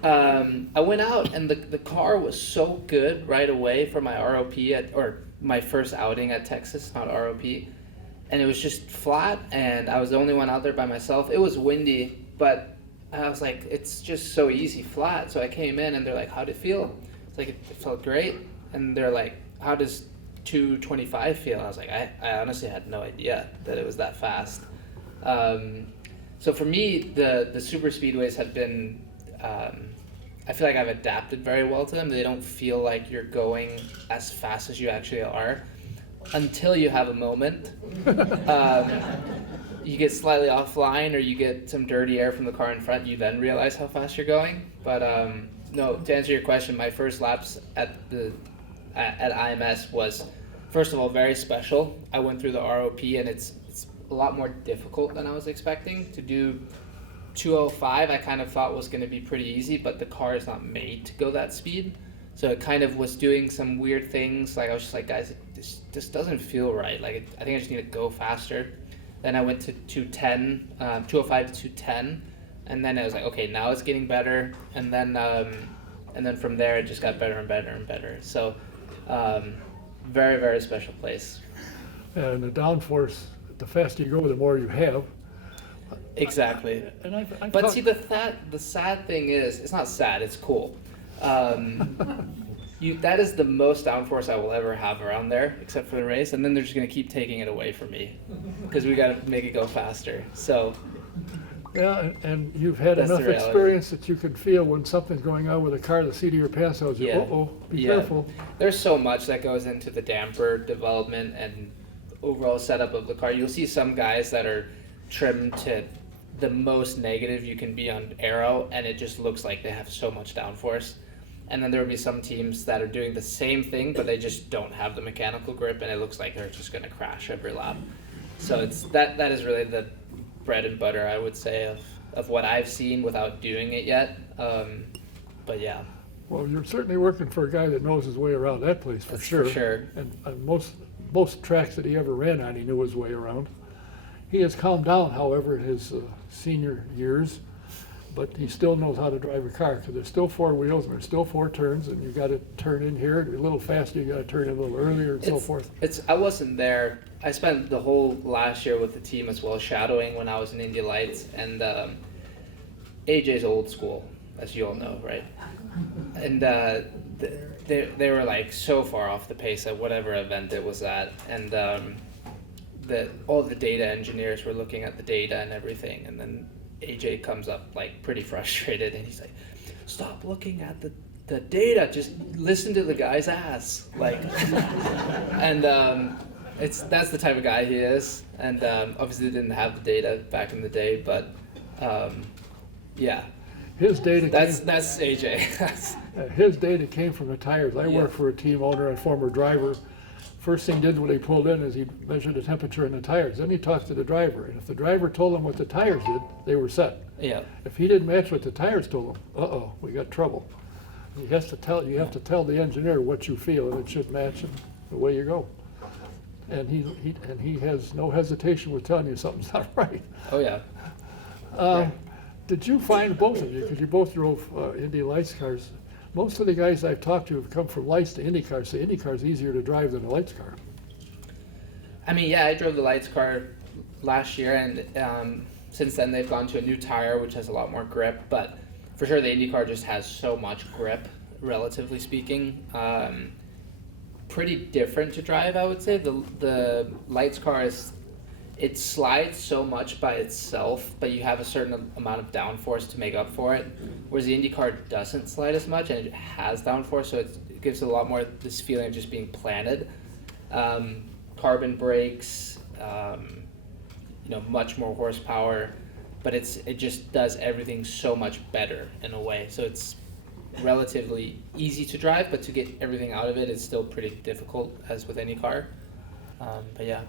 I went out and the car was so good right away for my ROP or my first outing at Texas, not ROP. And it was just flat, and I was the only one out there by myself. It was windy, but I was like, it's just so easy flat. So I came in and they're like, how'd it feel? It's like, it felt great. And they're like, how does 225 feel? I was like, I honestly had no idea that it was that fast. So for me, the super speedways have been, I feel like I've adapted very well to them. They don't feel like you're going as fast as you actually are until you have a moment. You get slightly offline or you get some dirty air from the car in front, you then realize how fast you're going. But no, to answer your question, my first laps at IMS was, first of all, very special. I went through the ROP and it's a lot more difficult than I was expecting. To do 205 I kind of thought was going to be pretty easy, but the car is not made to go that speed. So it kind of was doing some weird things. Like I was just like, guys, this doesn't feel right. Like I think I just need to go faster. Then I went to 205 to 210, and then I was like, okay, now it's getting better. And then from there it just got better and better and better. So very, very special place. And the downforce, the faster you go, the more you have. Exactly. And I've but see, the sad thing is, it's not sad, it's cool. that is the most downforce I will ever have around there, except for the race, and then they're just gonna keep taking it away from me because we gotta make it go faster. So Yeah, and you've had That's enough the reality. experience that you can feel when something's going on with a car, the seat of your pants tells you, Yeah. uh-oh, be Yeah. careful. there's so much that goes into the damper development and overall setup of the car. You'll see some guys that are trimmed to the most negative you can be on aero, and it just looks like they have so much downforce. And then there will be some teams that are doing the same thing, but they just don't have the mechanical grip, and it looks like they're just going to crash every lap. So it's that is really the bread and butter, I would say, of what I've seen without doing it yet. But yeah, Well, you're certainly working for a guy that knows his way around that place, for that's sure. for sure. And most tracks that he ever ran on, he knew his way around. He has calmed down, however, in his senior years, but he still knows how to drive a car, because there's still 4 wheels, and there's still 4 turns, and you gotta turn in here, a little faster, you gotta turn in a little earlier, and so forth. I wasn't there. I spent the whole last year with the team as well, shadowing when I was in Indy Lights, and AJ's old school, as you all know, right? And they were like so far off the pace at whatever event it was at, and all the data engineers were looking at the data and everything, and then AJ comes up like pretty frustrated, and he's like, "Stop looking at the data, just listen to the guy's ass," like, and that's the type of guy he is, and obviously didn't have the data back in the day, but yeah, His data that's came, AJ. his data came from the tires. I Yeah. worked for a team owner and former driver. First thing he did when he pulled in is he measured the temperature in the tires. Then he talked to the driver, and if the driver told him what the tires did, they were set. Yeah, If he didn't match what the tires told him, uh-oh, we got trouble. You have to tell the engineer what you feel, and it should match, and away you go. And he has no hesitation with telling you something's not right. oh yeah. Did you find, both of you, because you both drove Indy Lights cars, most of the guys I've talked to have come from Lights to Indy cars, so Indy car's easier to drive than a Lights car. I mean, yeah, I drove the Lights car last year, and since then they've gone to a new tire, which has a lot more grip. But for sure, the Indy car just has so much grip, relatively speaking. Pretty different to drive, I would say. The Lights car it slides so much by itself, but you have a certain amount of downforce to make up for it. Whereas the Indy car doesn't slide as much, and it has downforce, so it gives a lot more this feeling of just being planted. Carbon brakes, much more horsepower, but it just does everything so much better in a way. So it's relatively easy to drive, but to get everything out of it is still pretty difficult, as with any car. But yeah.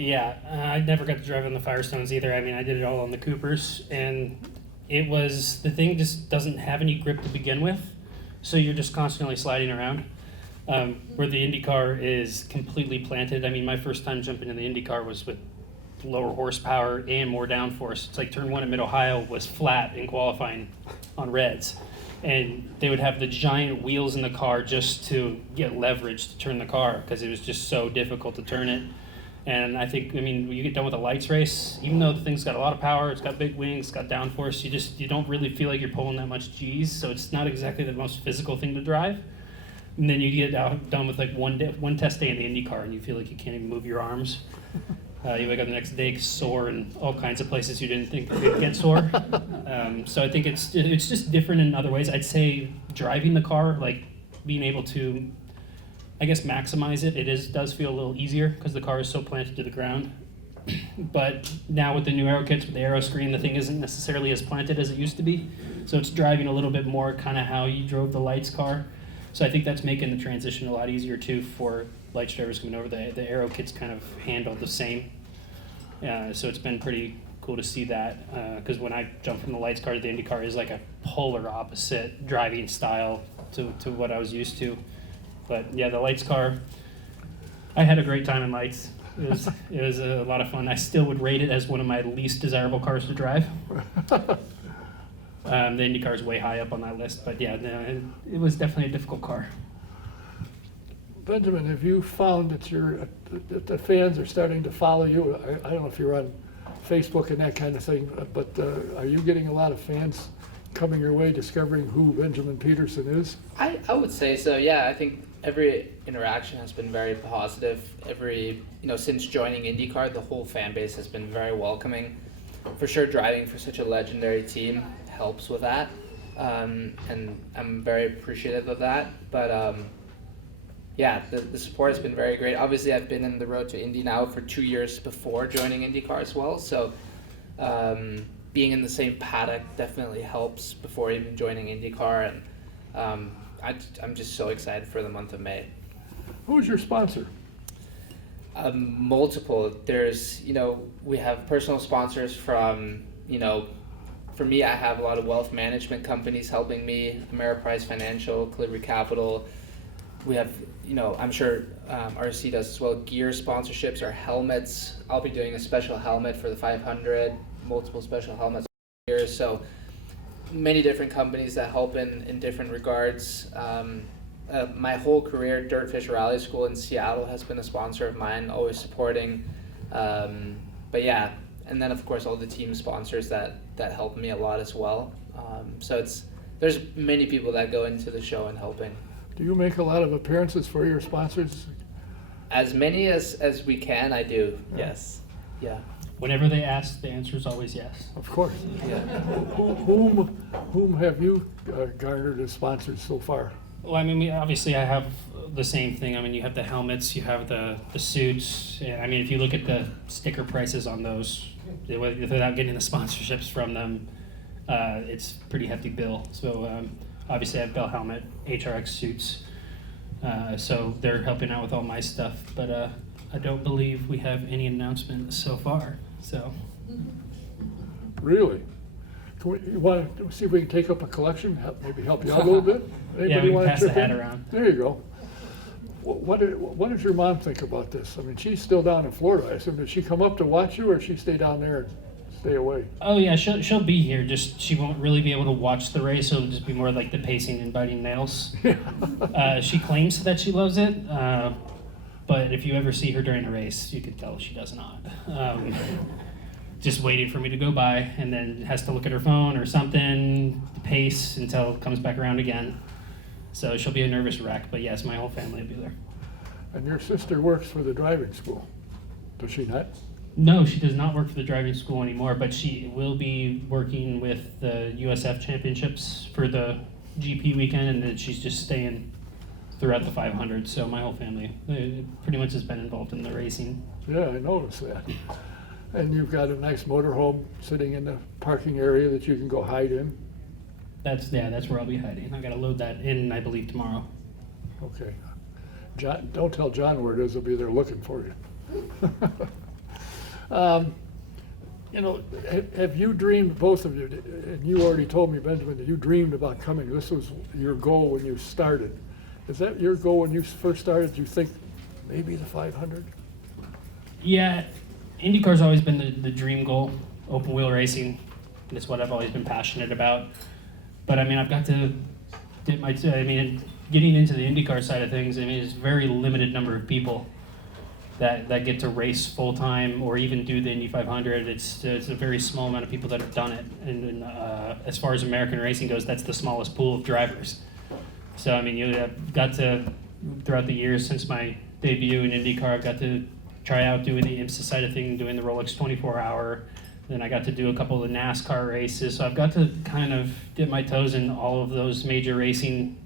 Yeah, I never got to drive on the Firestones either. I mean, I did it all on the Coopers, and the thing just doesn't have any grip to begin with, so you're just constantly sliding around. Where the IndyCar is completely planted. I mean, my first time jumping in the IndyCar was with lower horsepower and more downforce. It's like turn 1 at Mid-Ohio was flat in qualifying on reds. And they would have the giant wheels in the car just to get leverage to turn the car, because it was just so difficult to turn it. And I think, when you get done with a Lights race, even though the thing's got a lot of power, it's got big wings, it's got downforce, you don't really feel like you're pulling that much G's, so it's not exactly the most physical thing to drive. And then you get done with like one test day in the IndyCar, and you feel like you can't even move your arms. You wake up the next day sore in all kinds of places you didn't think you'd get sore. So I think it's just different in other ways. I'd say driving the car, like being able to, I guess, maximize it, does feel a little easier because the car is so planted to the ground. But now with the new aero kits, with the aero screen, the thing isn't necessarily as planted as it used to be. So it's driving a little bit more kind of how you drove the Lights car. So I think that's making the transition a lot easier too for Lights drivers coming over. The aero kits kind of handle the same. So it's been pretty cool to see that, because when I jumped from the Lights car to the Indy car, is like a polar opposite driving style to what I was used to. But yeah, the Lights car, I had a great time in Lights. It was a lot of fun. I still would rate it as one of my least desirable cars to drive. The Indy car is way high up on that list, but yeah, it was definitely a difficult car. Benjamin, have you found that the fans are starting to follow you? I don't know if you're on Facebook and that kind of thing, but are you getting a lot of fans coming your way, discovering who Benjamin Pederson is? I would say so, yeah. I think every interaction has been very positive. Since joining IndyCar, the whole fan base has been very welcoming. For sure, driving for such a legendary team helps with that. And I'm very appreciative of that. But the support has been very great. Obviously, I've been in the road to Indy now for 2 years before joining IndyCar as well. So being in the same paddock definitely helps before even joining IndyCar. And I'm just so excited for the month of May. Who's your sponsor? Multiple. There's, we have personal sponsors from, for me, I have a lot of wealth management companies helping me, Ameriprise Financial, Calibri Capital. We have, I'm sure RC does as well, gear sponsorships or helmets. I'll be doing a special helmet for the 500, multiple special helmets here. So many different companies that help in different regards. My whole career, Dirtfish Rally School in Seattle has been a sponsor of mine, always supporting. But yeah, and then of course all the team sponsors that help me a lot as well. So there's many people that go into the show and helping. Do you make a lot of appearances for your sponsors? As many as we can, I do. Yeah. Yes. Yeah. Whenever they ask, the answer is always yes. Of course. Yeah. Whom have you garnered as sponsors so far? Well, I mean, obviously I have the same thing. I mean, you have the helmets, you have the suits. I mean, if you look at the sticker prices on those, without getting the sponsorships from them, it's pretty hefty bill. So obviously I have Bell Helmet, HRX suits. So they're helping out with all my stuff. But I don't believe we have any announcements so far. So. Really? You want to see if we can take up a collection, maybe help you out a little bit? Yeah, we wanna can pass the chip hat in? around. There you go. What does your mom think about this? I mean, she's still down in Florida. I assume, did she come up to watch you, or did she stay down there and stay away? Oh yeah, she'll be here. Just she won't really be able to watch the race. So it'll just be more like the pacing and biting nails. She claims that she loves it, but if you ever see her during a race, you could tell she does not. Just waiting for me to go by, and then has to look at her phone or something, pace until it comes back around again. So she'll be a nervous wreck, but yes, my whole family will be there. And your sister works for the driving school, does she not? No, she does not work for the driving school anymore, but she will be working with the USF championships for the GP weekend, and then she's just staying throughout the 500. So my whole family pretty much has been involved in the racing. Yeah, I noticed that. And you've got a nice motorhome sitting in the parking area that you can go hide in. That's where I'll be hiding. I got to load that in, I believe, tomorrow. Okay. John, don't tell John where it is. He'll be there looking for you. Have you dreamed, both of you, and you already told me, Benjamin, that you dreamed about coming. This was your goal when you started. Is that your goal when you first started? Did you think maybe the 500? Yeah, IndyCar's always been the dream goal, open wheel racing. That's what I've always been passionate about. But I mean, I've got to dip my getting into the IndyCar side of things, I mean, it's a very limited number of people that get to race full time or even do the Indy 500. It's a very small amount of people that have done it. And as far as American racing goes, that's the smallest pool of drivers. So I mean, I've got to, throughout the years since my debut in IndyCar, I've got to try out doing the IMSA side of things, doing the Rolex 24-hour. Then I got to do a couple of the NASCAR races. So I've got to kind of dip my toes in all of those major racing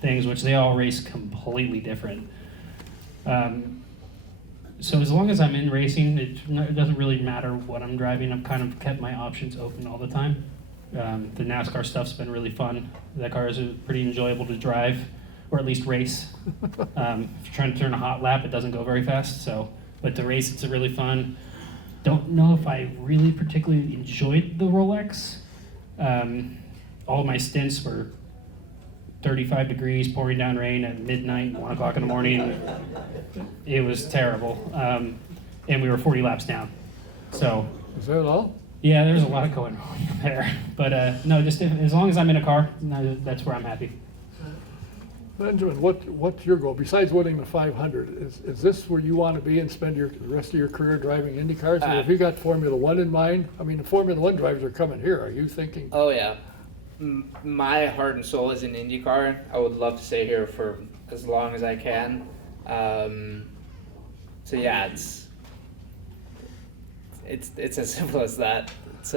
things, which they all race completely different. So as long as I'm in racing, it doesn't really matter what I'm driving. I've kind of kept my options open all the time. The NASCAR stuff's been really fun. That car is pretty enjoyable to drive, or at least race. If you're trying to turn a hot lap, it doesn't go very fast. But to race, it's really fun. Don't know if I really particularly enjoyed the Rolex. All my stints were 35 degrees, pouring down rain at midnight, 1 o'clock in the morning. It was terrible. And we were 40 laps down. So. Is that all? Yeah, there's a lot going on there. But no, just as long as I'm in a car, that's where I'm happy. Benjamin, what's your goal? Besides winning the 500, is this where you want to be and spend the rest of your career driving Indy cars? Or have you got Formula One in mind? I mean, the Formula One drivers are coming here. Are you thinking? Oh yeah, my heart and soul is in IndyCar. I would love to stay here for as long as I can. So yeah, it's as simple as that. It's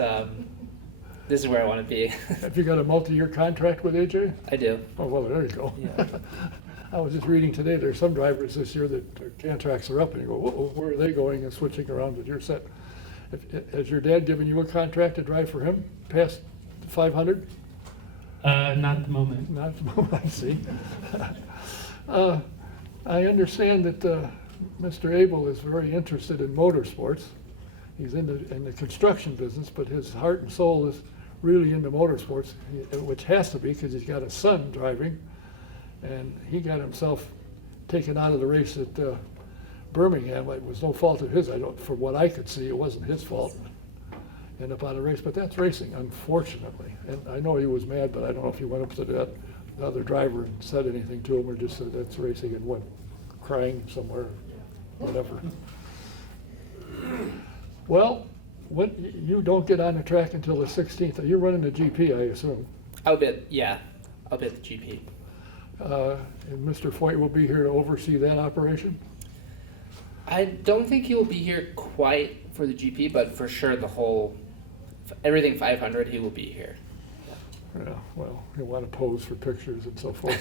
this is where I want to be. Have you got a multi-year contract with AJ? I do. Oh, well, there you go. Yeah. I was just reading today, there's some drivers this year that their contracts are up, and you go, whoa, where are they going, and switching around, but you're set. Has your dad given you a contract to drive for him past 500? Not at the moment. Not at the moment, I see. I understand that Mr. Abel is very interested in motorsports. He's in the construction business, but his heart and soul is really into motorsports, which has to be because he's got a son driving, and he got himself taken out of the race at Birmingham. It was no fault of his. From what I could see, it wasn't his fault. End up out of the race, but that's racing, unfortunately. And I know he was mad, but I don't know if he went up to the other driver and said anything to him, or just said that's racing and went crying somewhere, whatever. Well, you don't get on the track until the 16th. You're running the GP, I assume. I'll be at the GP. And Mr. Foyt will be here to oversee that operation? I don't think he will be here quite for the GP, but for sure everything 500 he will be here. Yeah, well, he'll want to pose for pictures and so forth.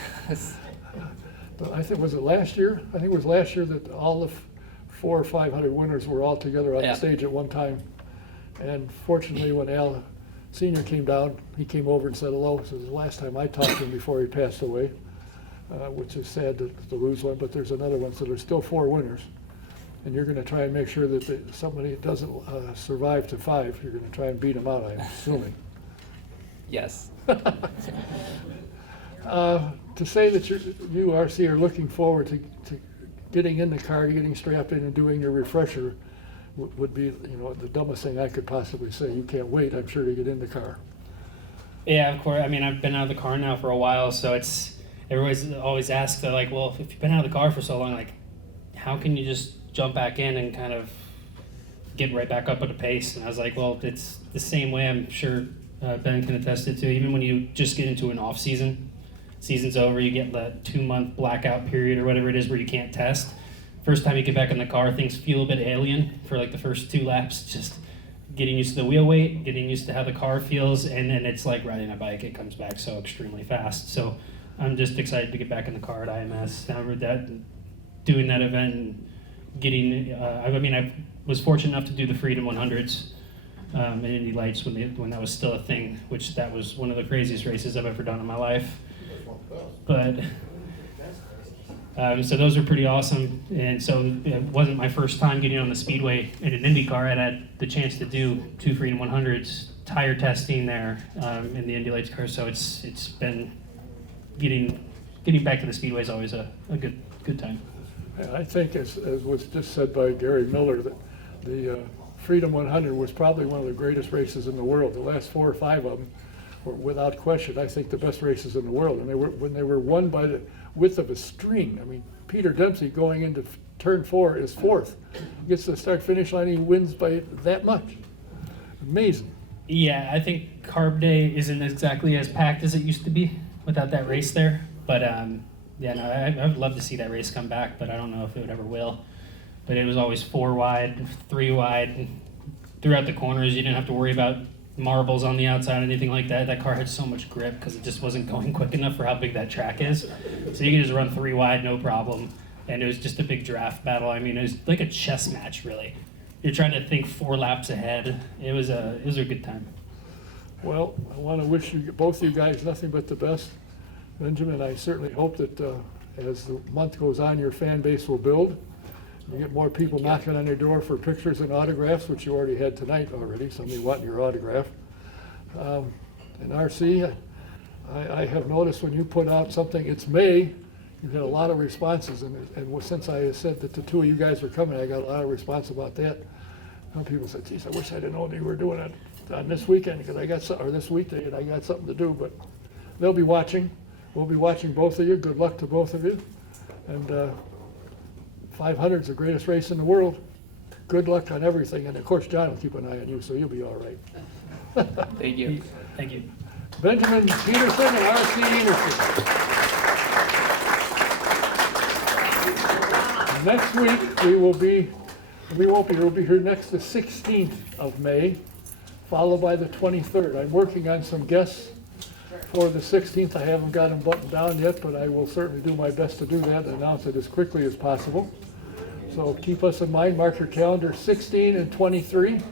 But I think, was it last year? I think it was last year that all the 400 or 500 winners were all together on the stage at one time. And fortunately, when Al Sr. came down, he came over and said hello. So it was the last time I talked to him before he passed away, which is sad to lose one, but there's another one. So there's still 4 winners. And you're going to try and make sure that somebody doesn't survive to 5. You're going to try and beat them out, I'm assuming. Yes. To say that you RC are looking forward to getting in the car, getting strapped in and doing your refresher would be, the dumbest thing I could possibly say. You can't wait, I'm sure, to get in the car. Yeah, of course. I mean, I've been out of the car now for a while, so everybody's always asks, they're like, well, if you've been out of the car for so long, like, how can you just jump back in and kind of get right back up at a pace? And I was like, well, it's the same way, I'm sure Ben can attest it to. Even when you just get into an off season's over, you get that 2-month blackout period or whatever it is where you can't test. First time you get back in the car, things feel a bit alien for like the first 2 laps, just getting used to the wheel weight, getting used to how the car feels, and then it's like riding a bike. It comes back so extremely fast. So I'm just excited to get back in the car at IMS. Now with that, doing that event and getting, I was fortunate enough to do the Freedom 100s in Indy Lights when that was still a thing, which that was one of the craziest races I've ever done in my life. But so those are pretty awesome, and so it wasn't my first time getting on the speedway in an Indy car. I'd had the chance to do 2 Freedom 100s, tire testing there in the Indy Lights car. So it's been getting back to the speedway is always a good time. I think, as was just said by Gary Miller, that the Freedom 100 was probably one of the greatest races in the world. The last 4 or 5 of them were, without question, I think, the best races in the world. And when they were won by the width of a string. I mean, Peter Dempsey going into turn 4 is 4th. He gets to the start-finish line, he wins by that much. Amazing. Yeah, I think Carb Day isn't exactly as packed as it used to be without that race there. But yeah, no, I would love to see that race come back, but I don't know if it ever will. But it was always 4 wide, 3 wide. Throughout the corners, you didn't have to worry about marbles on the outside, anything like that. That car had so much grip because it just wasn't going quick enough for how big that track is. So you could just run 3 wide, no problem. And it was just a big draft battle. I mean, it was like a chess match, really. You're trying to think 4 laps ahead. It was a good time. Well, I want to wish both you guys nothing but the best. Benjamin, I certainly hope that as the month goes on, your fan base will build. You get more people knocking on your door for pictures and autographs, which you already had tonight already, somebody wanting your autograph. And RC, I have noticed when you put out something, it's May, you've had a lot of responses, and since I said that the 2 of you guys were coming, I got a lot of response about that. Some people said, geez, I wish I didn't know you were doing it on this weekend, because I got something, or this weekday, and I got something to do, but they'll be watching. We'll be watching both of you. Good luck to both of you. And 500 is the greatest race in the world. Good luck on everything. And of course, John will keep an eye on you, so you'll be all right. Thank you. Thank you. Benjamin Pederson and R.C. Enerson. Next week, we'll be here next the 16th of May, followed by the 23rd. I'm working on some guests for the 16th. I haven't got them buttoned down yet, but I will certainly do my best to do that and announce it as quickly as possible. So keep us in mind, mark your calendar 16 and 23.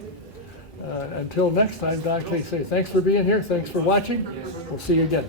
Until next time, Don Kay say thanks for being here, thanks for watching. We'll see you again.